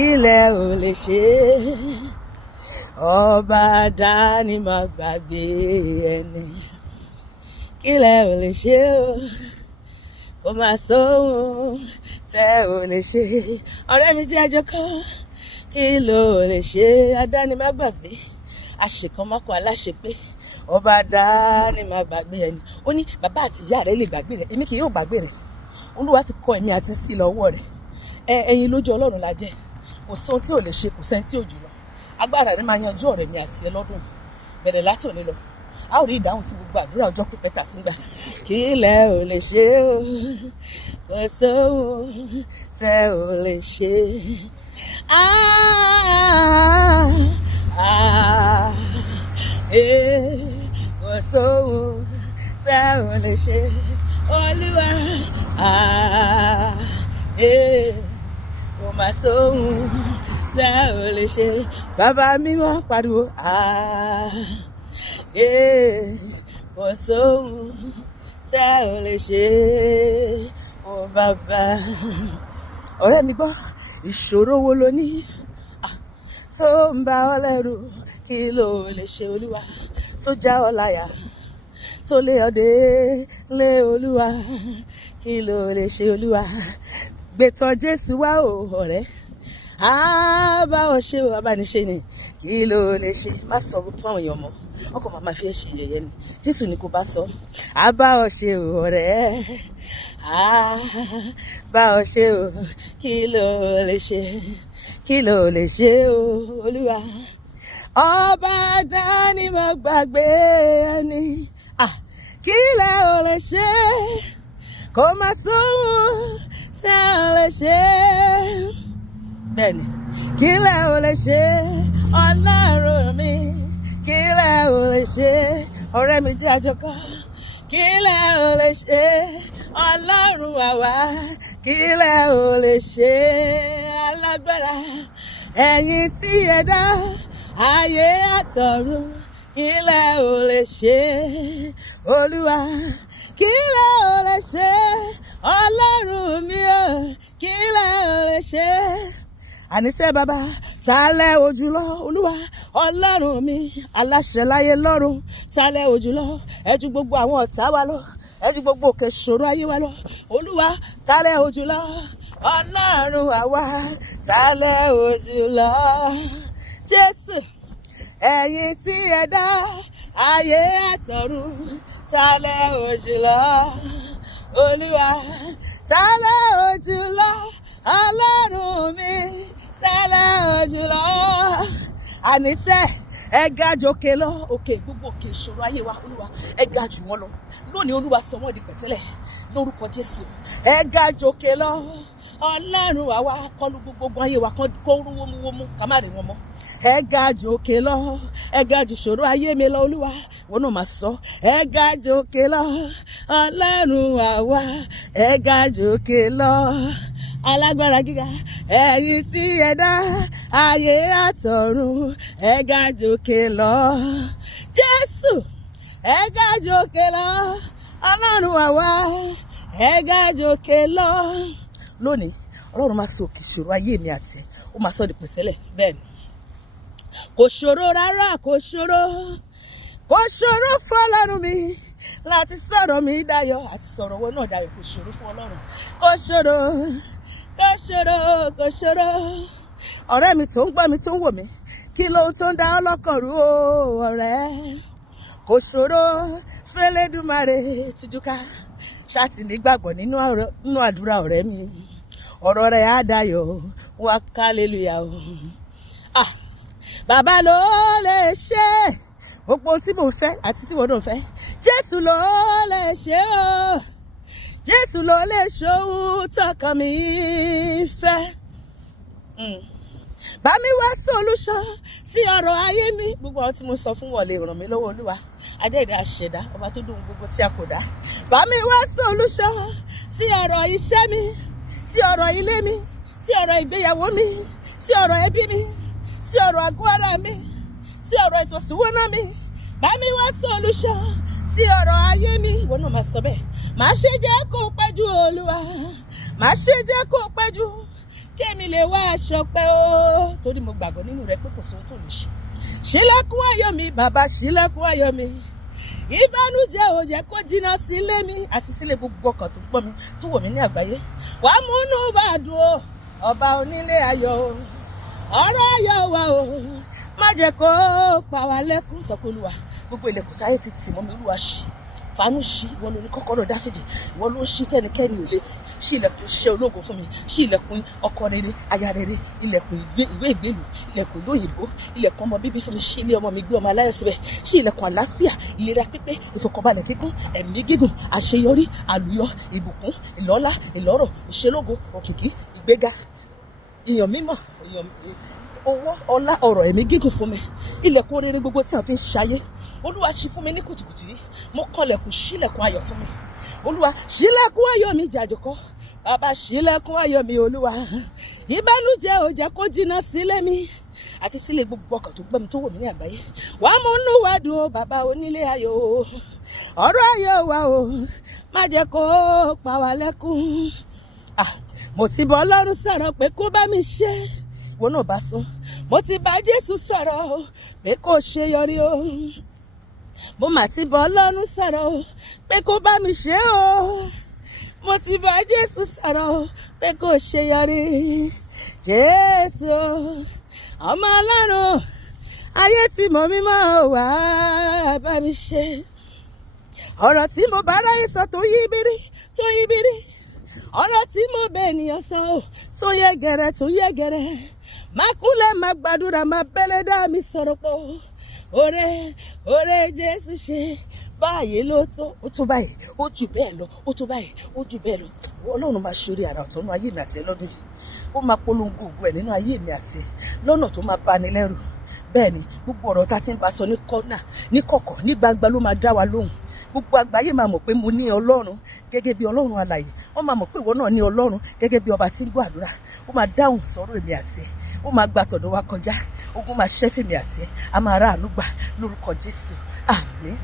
ilẹ̀ ò lè ṣe ọba dání má gbàgbé ẹni ilẹ̀ ò lè ṣe o kò máa sóhun tẹ́ ò lè ṣe ọ̀rẹ́ mi jẹ́ ẹjọ́ kan kí ló lè ṣe adáni má gbàgbé àṣekàn má kọ aláṣepé ọba dání má gbàgbé ẹni ó ní bàbá àti ìyá rẹ lè gbàgbé rẹ èmi kì yóò gbàgbé rẹ olúwa ti kọ èmi àti sí lọ́wọ́ rẹ ẹ̀yin lójú ọlọ́run la jẹ́ kò sóhun tí ò lè ṣe kò sẹ́ni tí ò jùlọ agbára rẹ máa yanjú ọ̀rẹ́ mi àti ẹ lọ́dún bẹ̀rẹ̀ látòní lọ a ó rí ìdáhùn sí gbogbo àdúrà ọjọ́ pípẹ́ tà tí ń gbà kí ilẹ̀ ò lè ṣe o kò sóhun tẹ́ ò lè ṣe kò sóhun tẹ́ ò lè ṣe olúwa kò má sóhun tẹ́ ò lè ṣe bàbá mímọ́ pariwo kò sóhun tẹ́ ò lè ṣe ó bàbá. Ọ̀rẹ́ mi gbọ́ ìṣòro wo lo ní tó ń bà ọ́ lẹ́rù kí ló lè ṣe olúwa tó já ọ láyà tó lé ọ dé lé olúwa kí ló lè ṣe olúwa gbẹ̀tọ̀ Jésù wá o ọ̀rẹ́ bá ọ ṣe o abániṣe ni kí ló lè ṣe má sọ fún àwọn èèyàn mọ́ ọkọ̀ màmá fi ẹ̀ ṣe yẹ̀yẹ́ ni Jésù ni kò bá sọ bá ọ ṣe o ọ̀rẹ́ bá ọ ṣe o kí ló lè ṣe kí ló lè ṣe o olúwa ọba dání má gbàgbé ẹni kí lẹ ò lè ṣe kó má sóhun tẹ́ ò lè ṣe bẹ́ẹ̀ni kí lẹ ò lè ṣe ọlọ́run mi kí lẹ ò lè ṣe ọ̀rẹ́ mi jẹ́ àjọkọ́ kí lẹ ò lè ṣe ọlọ́run àwa kí lẹ ò lè ṣe alágbára ẹ̀yin tí ẹ dá ayé àtọ̀run kí lẹ ò lè ṣe olúwa kí lẹ ò lè ṣe ọlọ́run mi ò kí lẹ ò lè ṣe àníṣe bàbá tálẹ̀ ojúlọ olúwa ọlọ́run mi aláṣẹ láyé lọ́run tálẹ̀ ojúlọ ẹ jù gbogbo àwọn ọ̀tá wa lọ ẹ jù gbogbo òkè ṣòro ayé wa lọ olúwa tálẹ̀ ojúlọ ọlọ́run àwa tálẹ̀ ojúlọ Jésù ẹ̀yin tí ẹ dá ayé àtọ̀run tálẹ̀ ojúlọ olúwa tálẹ̀ ojúlọ ọlọ́run mi tálẹ̀ ojúlọ àníṣe ẹ ga jòkè lọ òkè gbogbo òkè ìṣòro ayé wa olúwa ẹ ga jù wọ́n lọ lónìí olúwa sọ wọ́n di pẹ̀tẹ́lẹ̀ lórúkọ Jésù ẹ ga jòkè lọ ọlọ́run àwa kọlu gbogbo ayé wa kó rú wómúwómú ká má rí wọn mọ́ ẹ ga jòkè lọ ẹ ga jù ṣòro ayé mi lọ olúwa wọn náà máa sọ ẹ ga jòkè lọ ọlọ́run àwa ẹ ga jòkè lọ alágbára gíga ẹ̀yin tí ẹ dá ayé àtọ̀run ẹ ga jòkè lọ Jésù ẹ ga jòkè lọ ọlọ́run àwa ẹ ga jòkè lọ lónìí ọlọ́run máa sọ òkè ìṣòro ayé mi àti ẹ ó máa sọ di pẹ̀tẹ́lẹ̀ bẹ́ẹ̀ ni kò ṣòro rárá kò ṣòro fún ọlọ́run mi láti sọ̀rọ̀ mi dayọ̀ àti sọ̀rọ̀ owó náà dayọ̀ kò ṣòro fún ọlọ́run kò ṣòro ọ̀rẹ́ mi tó ń gbọ́ mi tó ń wò mí kí ló tó ń dá ọlọ́kàn rú o ọ̀rẹ́ kò ṣòro fẹ́lẹ́dùmarè tìjúká ṣáàtì nígbàgbọ́ nínú àdúrà ọ̀rẹ́ mi ọ̀rọ̀ rẹ̀ á dayọ̀ wá kálẹ́lúyà o bàbá ló lè ṣe gbogbo ohun tí mò ń fẹ́ àti tí wọ́n náà fẹ́ Jésù ló lè ṣe o Jésù ló lè ṣohun tọkàn mi fẹ́ bá mi wá solution sí ọ̀rọ̀ ayé mi gbogbo àwọn tí mo sọ fún wọlé ràn mí lọ́wọ́ olúwa adẹ́ẹ̀dá àṣẹ̀dá ọba tó dùn gbogbo tí a kò dá bá mi wá solution sí ọ̀rọ̀ iṣẹ́ mi sí ọ̀rọ̀ ilé mi sí ọ̀rọ̀ ìgbéyàwó mi sí ọ̀rọ̀ ẹbí mi sí ọ̀rọ̀ àgọ́ ara mi sí ọ̀rọ̀ ètò ìṣúná mi bá mi wá solution sí ọ̀rọ̀ ayé mi ìwọ náà máa sọ bẹ́ẹ̀ má ṣe jẹ́ kó pẹ́ jù olúwa má ṣe jẹ́ kó pẹ́ jù kémi lè wá aṣọ pẹ́ o torí mo gbàgbọ́ nínú rẹ pé kò sóhun tó lè ṣe. Ṣílẹ̀kùn ayọ̀ mi bàbá, ṣílẹ̀kùn ayọ̀ mi, ìbànújẹ́ ò jẹ́ kó jìnnà sílé mi àti sílé gbogbo ọkàn tó gbọ́ mi tó wò mí ní àgbáyé. Wàá múnú bá dùn o, ọba onílé ayọ̀ o, ọ̀rọ̀ ayọ̀ wa o, má jẹ́ kó pa wá lẹ́kún. Sọ pé Olúwa, gbogbo ilẹ̀kùn táyé ti tì mọ́ mi, Olúwa ṣí, fàánú ṣí. Ìwọ ló ní kọ́kọ́rọ́ Dáfídì, ìwọ ló ń ṣí tẹ́nikẹ́ni ò létí. Ṣí ilẹ̀kùn iṣẹ́ ológo fún mi, ṣí ilẹ̀kùn ọkọ rere, aya rere, ilẹ̀kùn ìwé ìgbélú, ilẹ̀kùn ìlú òyìnbó, ilẹ̀kùn ọmọ bíbí fún mi. Ṣí ilé ọmọ mi, gbé ọmọ aláyọ̀ síbẹ̀. Ṣí ilẹ̀kùn àlàáfíà, ìlera pípé, ìfọ̀kànbalẹ̀ kíkún, ẹ̀mí gígùn, àṣeyọrí, àlùyọ, ìbùkún, ìlọ́lá, ìlọ́rọ̀, ìṣelógo, òkìkí, ìgbéga, ìyàn mímọ́, owó, ọlá, ọrọ̀, ẹ̀mí gígùn fún mi. Ilẹ̀kùn rere gbogbo tí a fi ń ṣayé, Olúwa ṣí fún mi ní kùtùkùtù yìí. Mo kọlẹ̀kùn, ṣílẹ̀kùn ayọ̀ fún mi. Olúwa ṣílẹ̀kùn ayọ̀ mi jàjọkọ́, bàbá ṣílẹ̀kùn ayọ̀ mi. Olúwa, ìbànújẹ́ ò jẹ́ kó jìnnà sílé mi àti sílé gbogbo ọkàn tó gbọ́ mi tó wò mí ní àgbáyé. Wàá múnú wa dùn o bàbá onílé ayọ̀ o, ọ̀rọ̀ ayọ̀ wa o, má jẹ́ kó pa wá lẹ́kún. Mo ti bá Ọlọ́run sọ̀rọ̀ pé kó bá mi ṣe, ìwọ náà bá sún. Mo ti bá Jésù sọ̀rọ̀ pé kó ṣe yọrí o, mo mà ti bá Ọlọ́run sọ̀rọ̀ pé kó bá mi ṣe o, mo ti bá Jésù sọ̀rọ̀ pé kó ṣe yọrí. Jésù ọmọ Ọlọ́run, ayé tí mo mímọ́ wá bá mi ṣe. Ọ̀rọ̀ tí mo bá ráyè sọ tó yí bírí, tó yí bírí, ọ̀rọ̀ tí mo bẹ ènìyàn sọ tó yẹ gẹ̀rẹ́, tó yẹ gẹ̀rẹ́. Má kúnlẹ̀, má gbàdúrà, má bẹ́lẹ̀ dá mi sọ̀rọ̀ pọ̀. Oore Jésù ṣe báyìí ló tó, ó tó báyìí, ó jù bẹ́ẹ̀ lọ, ó tó báyìí, ó jù bẹ́ẹ̀ lọ. Ọlọ́run máa ṣe orí àrà ọ̀tọ̀ nínú ayé mi àti ẹ lọ́dún yìí. Ó máa polongo ògo ẹ̀ nínú ayé mi àti ẹ lọ́nà tó máa bani lẹ́rù. Bẹ́ẹ̀ ni gbogbo ọ̀rọ̀ tá ti ń bá sọ ní kọ́nà, ní kọ̀kọ̀, ní gbangba ló máa dá wa lóhùn. Gbogbo àgbáyé máa mọ̀ pé mo ní Ọlọ́run gẹ́gẹ́ bí Ọlọ́run alààyè. Wọ́n máa mọ̀ pé ìwọ náà ní Ọlọ́run gẹ́gẹ́ bí ọba tí ń gbọ́ àdúrà. Ó máa dáhùn sọ̀rọ̀ èmi àti ẹ, ó máa gba tọ̀dọ̀ wa kọjá, ogun máa ṣẹ́ fèmí àti ẹ, a máa rà àánú gbà lórúkọ Jésù. Àmín.